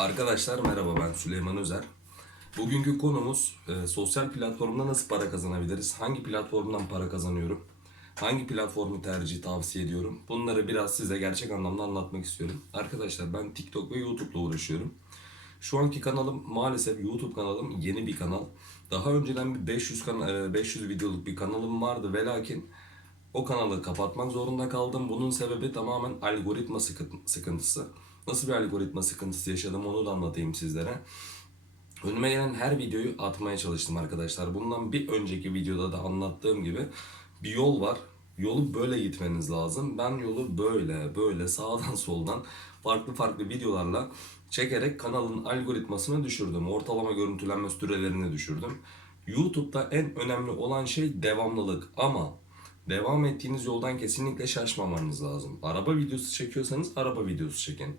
Arkadaşlar merhaba ben Süleyman Özer. Bugünkü konumuz e, sosyal platformda nasıl para kazanabiliriz? Hangi platformdan para kazanıyorum? Hangi platformu tercih tavsiye ediyorum? Bunları biraz size gerçek anlamda anlatmak istiyorum. Arkadaşlar ben TikTok ve YouTube'la uğraşıyorum. Şu anki kanalım maalesef YouTube kanalım yeni bir kanal. Daha önceden bir 500 kan e, 500 videoluk bir kanalım vardı ve lakin o kanalı kapatmak zorunda kaldım. Bunun sebebi tamamen algoritma sıkı- sıkıntısı. Nasıl bir algoritma sıkıntısı yaşadım onu da anlatayım sizlere. Önüme gelen her videoyu atmaya çalıştım arkadaşlar. Bundan bir önceki videoda da anlattığım gibi bir yol var. Yolu böyle gitmeniz lazım. Ben yolu böyle böyle sağdan soldan farklı farklı videolarla çekerek kanalın algoritmasını düşürdüm. Ortalama görüntülenme sürelerini düşürdüm. YouTube'da en önemli olan şey devamlılık ama devam ettiğiniz yoldan kesinlikle şaşmamanız lazım. Araba videosu çekiyorsanız araba videosu çekin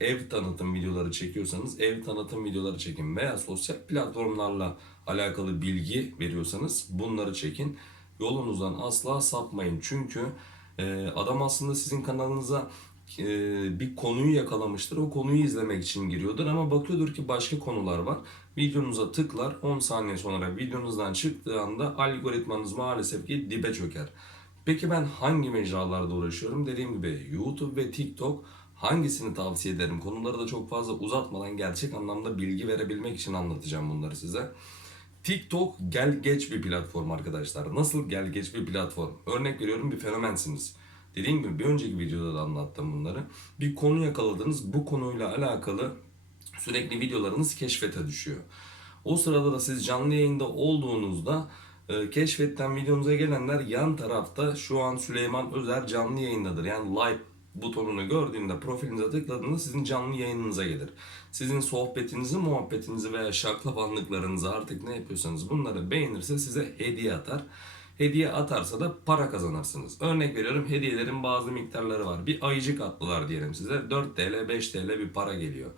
ev tanıtım videoları çekiyorsanız ev tanıtım videoları çekin veya sosyal platformlarla alakalı bilgi veriyorsanız bunları çekin. Yolunuzdan asla sapmayın. Çünkü adam aslında sizin kanalınıza bir konuyu yakalamıştır. O konuyu izlemek için giriyordur ama bakıyordur ki başka konular var. Videonuza tıklar 10 saniye sonra videonuzdan çıktığı anda algoritmanız maalesef ki dibe çöker. Peki ben hangi mecralarda uğraşıyorum? Dediğim gibi YouTube ve TikTok hangisini tavsiye ederim? Konuları da çok fazla uzatmadan gerçek anlamda bilgi verebilmek için anlatacağım bunları size. TikTok gel geç bir platform arkadaşlar. Nasıl gel geç bir platform? Örnek veriyorum bir fenomensiniz. Dediğim gibi bir önceki videoda da anlattım bunları. Bir konu yakaladınız. Bu konuyla alakalı sürekli videolarınız keşfete düşüyor. O sırada da siz canlı yayında olduğunuzda e, keşfetten videonuza gelenler yan tarafta şu an Süleyman Özer canlı yayındadır. Yani live butonunu gördüğünde profilinize tıkladığında sizin canlı yayınınıza gelir. Sizin sohbetinizi, muhabbetinizi veya şaklabanlıklarınızı artık ne yapıyorsanız bunları beğenirse size hediye atar. Hediye atarsa da para kazanırsınız. Örnek veriyorum hediyelerin bazı miktarları var. Bir ayıcık attılar diyelim size. 4 TL, 5 TL bir para geliyor.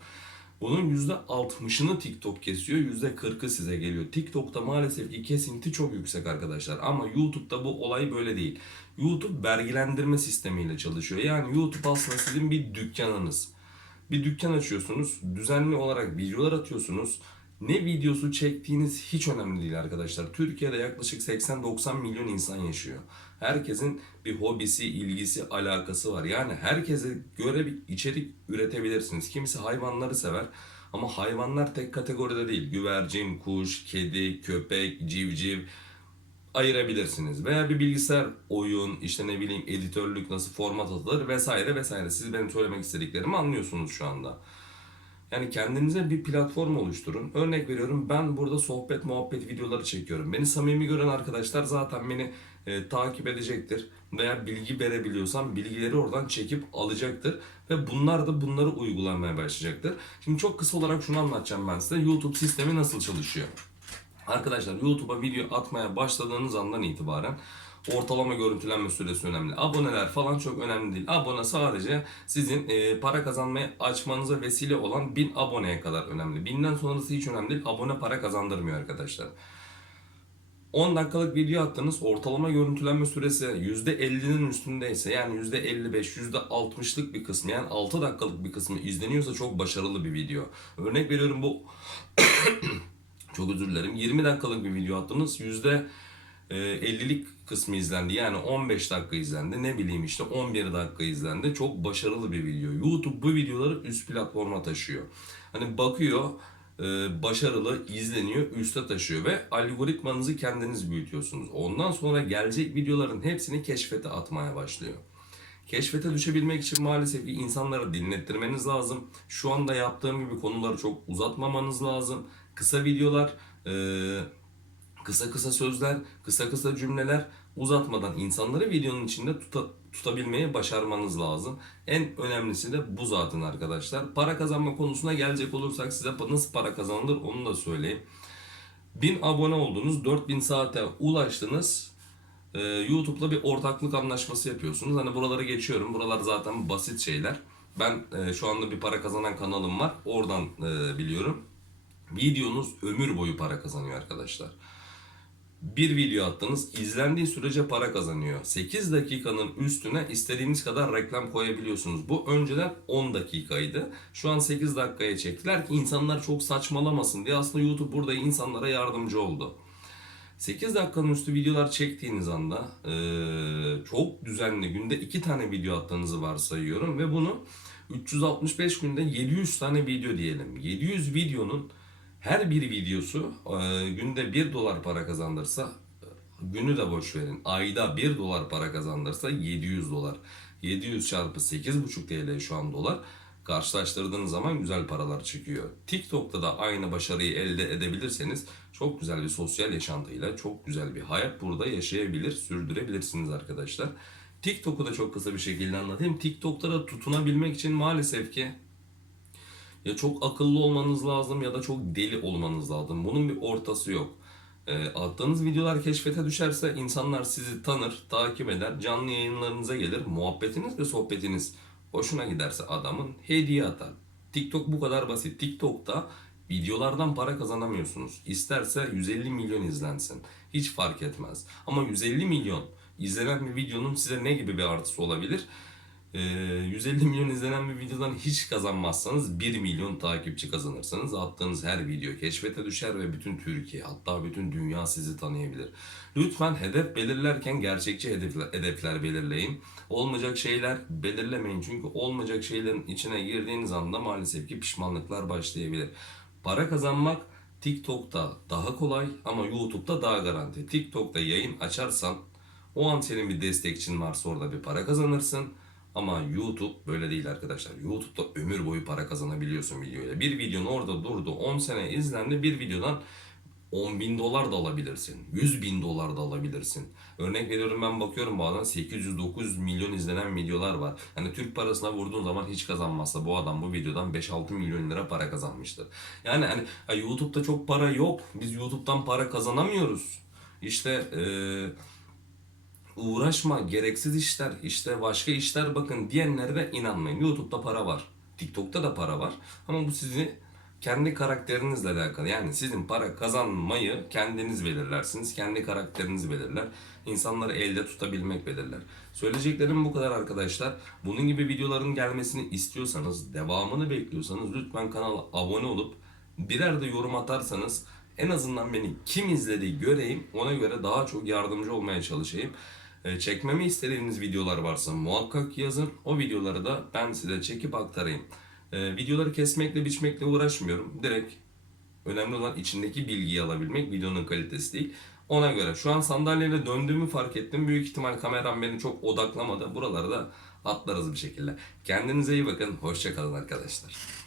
Bunun %60'ını TikTok kesiyor, %40'ı size geliyor. TikTok'ta maalesef ki kesinti çok yüksek arkadaşlar. Ama YouTube'da bu olay böyle değil. YouTube vergilendirme sistemiyle çalışıyor. Yani YouTube aslında sizin bir dükkanınız. Bir dükkan açıyorsunuz, düzenli olarak videolar atıyorsunuz. Ne videosu çektiğiniz hiç önemli değil arkadaşlar. Türkiye'de yaklaşık 80-90 milyon insan yaşıyor. Herkesin bir hobisi, ilgisi, alakası var. Yani herkese göre bir içerik üretebilirsiniz. Kimisi hayvanları sever ama hayvanlar tek kategoride değil. Güvercin, kuş, kedi, köpek, civciv ayırabilirsiniz. Veya bir bilgisayar oyun, işte ne bileyim editörlük nasıl format atılır vesaire vesaire. Siz benim söylemek istediklerimi anlıyorsunuz şu anda. Yani kendinize bir platform oluşturun. Örnek veriyorum ben burada sohbet muhabbet videoları çekiyorum. Beni samimi gören arkadaşlar zaten beni e, takip edecektir. Veya bilgi verebiliyorsam bilgileri oradan çekip alacaktır. Ve bunlar da bunları uygulamaya başlayacaktır. Şimdi çok kısa olarak şunu anlatacağım ben size. YouTube sistemi nasıl çalışıyor? Arkadaşlar YouTube'a video atmaya başladığınız andan itibaren ortalama görüntülenme süresi önemli. Aboneler falan çok önemli değil. Abone sadece sizin e, para kazanmaya açmanıza vesile olan 1000 aboneye kadar önemli. 1000'den sonrası hiç önemli değil. Abone para kazandırmıyor arkadaşlar. 10 dakikalık video attınız ortalama görüntülenme süresi %50'nin üstündeyse yani %55, %60'lık bir kısmı yani 6 dakikalık bir kısmı izleniyorsa çok başarılı bir video. Örnek veriyorum bu çok özür dilerim 20 dakikalık bir video attınız 50'lik kısmı izlendi. Yani 15 dakika izlendi. Ne bileyim işte 11 dakika izlendi. Çok başarılı bir video. YouTube bu videoları üst platforma taşıyor. Hani bakıyor e, başarılı izleniyor üste taşıyor ve algoritmanızı kendiniz büyütüyorsunuz. Ondan sonra gelecek videoların hepsini keşfete atmaya başlıyor. Keşfete düşebilmek için maalesef ki insanlara dinlettirmeniz lazım. Şu anda yaptığım gibi konuları çok uzatmamanız lazım. Kısa videolar, e, kısa kısa sözler, kısa kısa cümleler uzatmadan insanları videonun içinde tuta- tutabilmeyi başarmanız lazım. En önemlisi de bu zaten arkadaşlar. Para kazanma konusuna gelecek olursak size nasıl para kazanılır onu da söyleyeyim. 1000 abone oldunuz, 4000 saate ulaştınız. Ee, YouTube'la bir ortaklık anlaşması yapıyorsunuz. Hani buraları geçiyorum. Buralar zaten basit şeyler. Ben e, şu anda bir para kazanan kanalım var. Oradan e, biliyorum. Videonuz ömür boyu para kazanıyor arkadaşlar. Bir video attınız. izlendiği sürece para kazanıyor. 8 dakikanın üstüne istediğiniz kadar reklam koyabiliyorsunuz. Bu önceden 10 dakikaydı. Şu an 8 dakikaya çektiler ki insanlar çok saçmalamasın diye. Aslında YouTube burada insanlara yardımcı oldu. 8 dakikanın üstü videolar çektiğiniz anda eee, çok düzenli günde 2 tane video attığınızı varsayıyorum ve bunu 365 günde 700 tane video diyelim. 700 videonun her bir videosu eee, günde 1 dolar para kazandırsa günü de boş verin. Ayda 1 dolar para kazandırsa 700 dolar. 700 çarpı 8,5 TL şu an dolar. Karşılaştırdığınız zaman güzel paralar çıkıyor. TikTok'ta da aynı başarıyı elde edebilirseniz çok güzel bir sosyal yaşantıyla çok güzel bir hayat burada yaşayabilir, sürdürebilirsiniz arkadaşlar. TikTok'u da çok kısa bir şekilde anlatayım. TikTok'ta da tutunabilmek için maalesef ki ya çok akıllı olmanız lazım ya da çok deli olmanız lazım. Bunun bir ortası yok. E, attığınız videolar keşfete düşerse insanlar sizi tanır, takip eder, canlı yayınlarınıza gelir, muhabbetiniz ve sohbetiniz hoşuna giderse adamın hediye atar. TikTok bu kadar basit. TikTok'ta videolardan para kazanamıyorsunuz. İsterse 150 milyon izlensin. Hiç fark etmez. Ama 150 milyon izlenen bir videonun size ne gibi bir artısı olabilir? Ee, 150 milyon izlenen bir videodan hiç kazanmazsanız 1 milyon takipçi kazanırsınız. Attığınız her video keşfete düşer ve bütün Türkiye hatta bütün dünya sizi tanıyabilir. Lütfen hedef belirlerken gerçekçi hedefler, hedefler belirleyin. Olmayacak şeyler belirlemeyin çünkü olmayacak şeylerin içine girdiğiniz anda maalesef ki pişmanlıklar başlayabilir. Para kazanmak TikTok'ta daha kolay ama YouTube'da daha garanti. TikTok'ta yayın açarsan o an senin bir destekçin varsa orada bir para kazanırsın. Ama YouTube böyle değil arkadaşlar. YouTube'da ömür boyu para kazanabiliyorsun videoyla. Bir videon orada durdu 10 sene izlendi. Bir videodan 10 bin dolar da alabilirsin. 100 bin dolar da alabilirsin. Örnek veriyorum ben bakıyorum bazen 800-900 milyon izlenen videolar var. Yani Türk parasına vurduğun zaman hiç kazanmazsa bu adam bu videodan 5-6 milyon lira para kazanmıştır. Yani hani ha, YouTube'da çok para yok. Biz YouTube'dan para kazanamıyoruz. İşte eee uğraşma, gereksiz işler, işte başka işler bakın diyenlere inanmayın. YouTube'da para var. TikTok'ta da para var. Ama bu sizi kendi karakterinizle alakalı. Yani sizin para kazanmayı kendiniz belirlersiniz. Kendi karakteriniz belirler. İnsanları elde tutabilmek belirler. Söyleyeceklerim bu kadar arkadaşlar. Bunun gibi videoların gelmesini istiyorsanız, devamını bekliyorsanız lütfen kanala abone olup birer de yorum atarsanız en azından beni kim izledi göreyim. Ona göre daha çok yardımcı olmaya çalışayım. E, Çekmemi istediğiniz videolar varsa muhakkak yazın. O videoları da ben size çekip aktarayım. E, videoları kesmekle biçmekle uğraşmıyorum. Direkt önemli olan içindeki bilgiyi alabilmek. Videonun kalitesi değil. Ona göre şu an sandalyeyle döndüğümü fark ettim. Büyük ihtimal kameram beni çok odaklamadı. Buraları da atlarız bir şekilde. Kendinize iyi bakın. Hoşçakalın arkadaşlar.